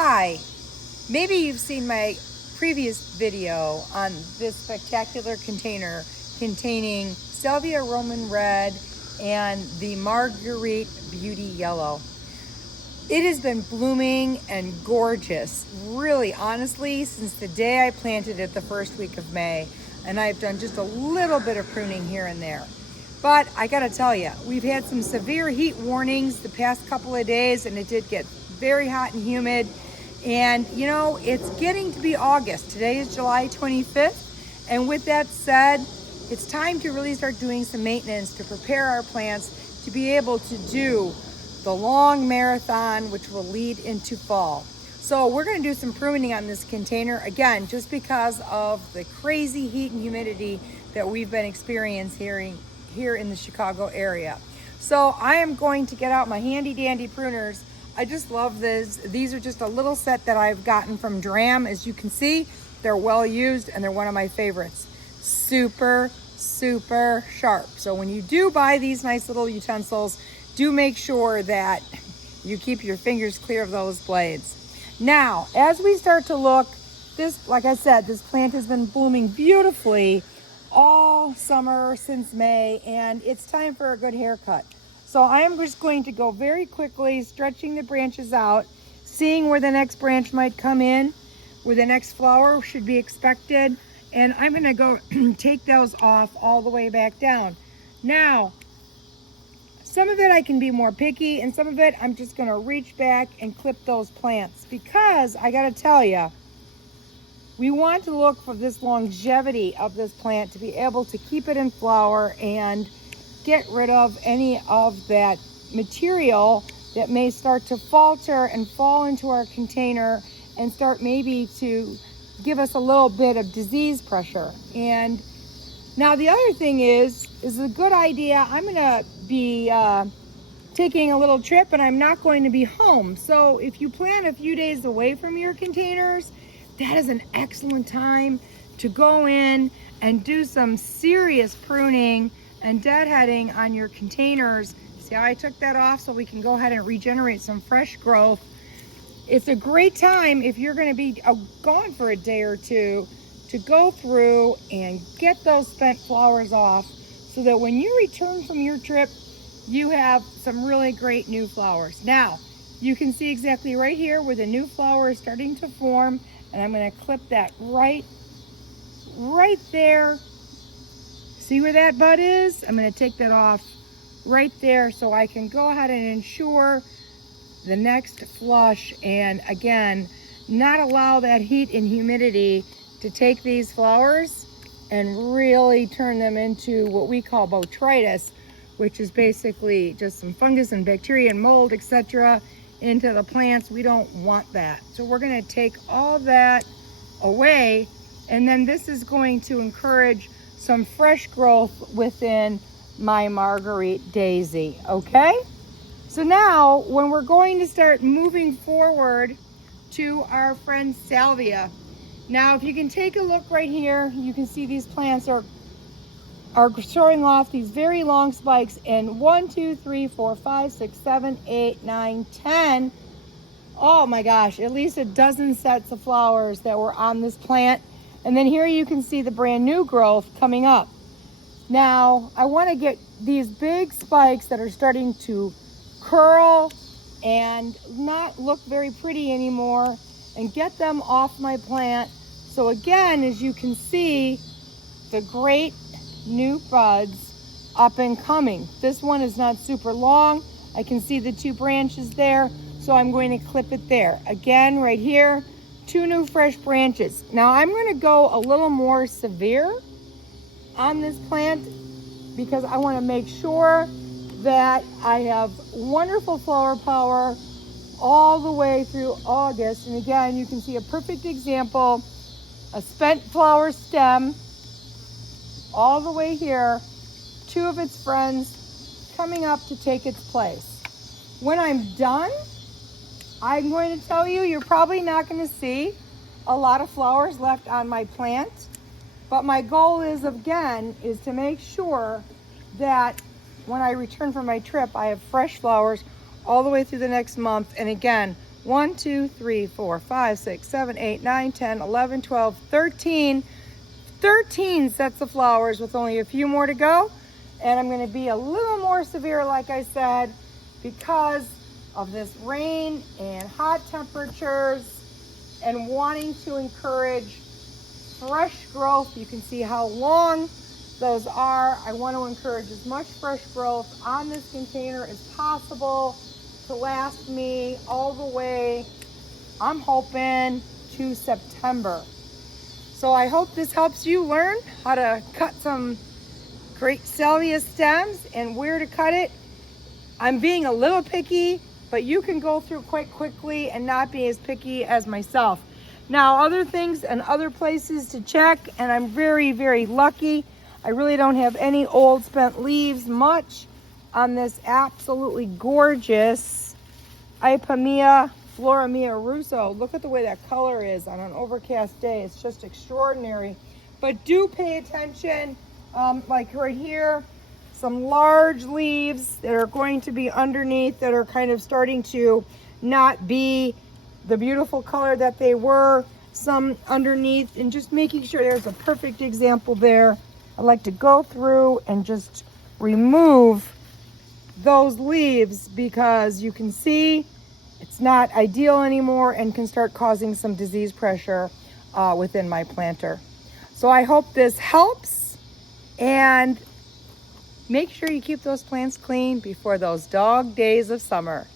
Hi, maybe you've seen my previous video on this spectacular container containing Salvia Roman Red and the Marguerite Beauty Yellow. It has been blooming and gorgeous, really, honestly, since the day I planted it the first week of May, and I've done just a little bit of pruning here and there. But I gotta tell you, we've had some severe heat warnings the past couple of days, and it did get very hot and humid. And you know, it's getting to be August. Today is July 25th. And with that said, it's time to really start doing some maintenance to prepare our plants to be able to do the long marathon, which will lead into fall. So we're gonna do some pruning on this container, again, just because of the crazy heat and humidity that we've been experiencing here in the Chicago area. So I am going to get out my handy dandy pruners. I just love this. These are just a little set that I've gotten from Dram. As you can see, they're well used and they're one of my favorites. Super, super sharp. So when you do buy these nice little utensils, do make sure that you keep your fingers clear of those blades. Now, as we start to look, this, like I said, this plant has been blooming beautifully all summer since May, and it's time for a good haircut. So I am just going to go very quickly, stretching the branches out, seeing where the next branch might come in, where the next flower should be expected, and I'm gonna go take those off all the way back down. Now, some of it I can be more picky, and some of it I'm just gonna reach back and clip those plants, because I gotta tell you, we want to look for this longevity of this plant to be able to keep it in flower and get rid of any of that material that may start to falter and fall into our container and start maybe to give us a little bit of disease pressure. And now the other thing is a good idea. I'm gonna be taking a little trip and I'm not going to be home. So if you plan a few days away from your containers, that is an excellent time to go in and do some serious pruning and deadheading on your containers. See how I took that off so we can go ahead and regenerate some fresh growth. It's a great time if you're going to be gone for a day or two to go through and get those spent flowers off so that when you return from your trip, you have some really great new flowers. Now, you can see exactly right here where the new flower is starting to form, and I'm going to clip that right there. See where that bud is? I'm going to take that off right there so I can go ahead and ensure the next flush, and again, not allow that heat and humidity to take these flowers and really turn them into what we call botrytis, which is basically just some fungus and bacteria and mold, etc., into the plants. We don't want that. So we're going to take all that away, and then this is going to encourage some fresh growth within my Marguerite daisy. Okay, so now when we're going to start moving forward to our friend Salvia, now if you can take a look right here, you can see these plants are showing off these very long spikes, and 1, 2, 3, 4, 5, 6, 7, 8, 9, 10. Oh my gosh, at least a dozen sets of flowers that were on this plant. And then here you can see the brand new growth coming up. Now, I want to get these big spikes that are starting to curl and not look very pretty anymore and get them off my plant. So again, as you can see, the great new buds up and coming. This one is not super long. I can see the 2 branches there, so I'm going to clip it there. Again, right here, 2 new fresh branches. Now I'm going to go a little more severe on this plant because I want to make sure that I have wonderful flower power all the way through August. And again, you can see a perfect example, a spent flower stem all the way here, 2 of its friends coming up to take its place. When I'm done, I'm going to tell you, you're probably not going to see a lot of flowers left on my plant, but my goal is, again, is to make sure that when I return from my trip, I have fresh flowers all the way through the next month. And again, 1, 2, 3, 4, 5, 6, 7, 8, 9, 10, 11, 12, 13. 13 sets of flowers with only a few more to go. And I'm going to be a little more severe, like I said, because of this rain and hot temperatures and wanting to encourage fresh growth. You can see how long those are. I want to encourage as much fresh growth on this container as possible to last me all the way, I'm hoping, to September. So I hope this helps you learn how to cut some great salvia stems and where to cut it. I'm being a little picky, but you can go through quite quickly and not be as picky as myself. Now, other things and other places to check, and I'm very, very lucky. I really don't have any old spent leaves much on this absolutely gorgeous Ipomoea floramea russo. Look at the way that color is on an overcast day. It's just extraordinary. But do pay attention, like right here, some large leaves that are going to be underneath that are kind of starting to not be the beautiful color that they were, some underneath, and just making sure there's a perfect example there. I like to go through and just remove those leaves because you can see it's not ideal anymore and can start causing some disease pressure within my planter. So I hope this helps, and make sure you keep those plants clean before those dog days of summer.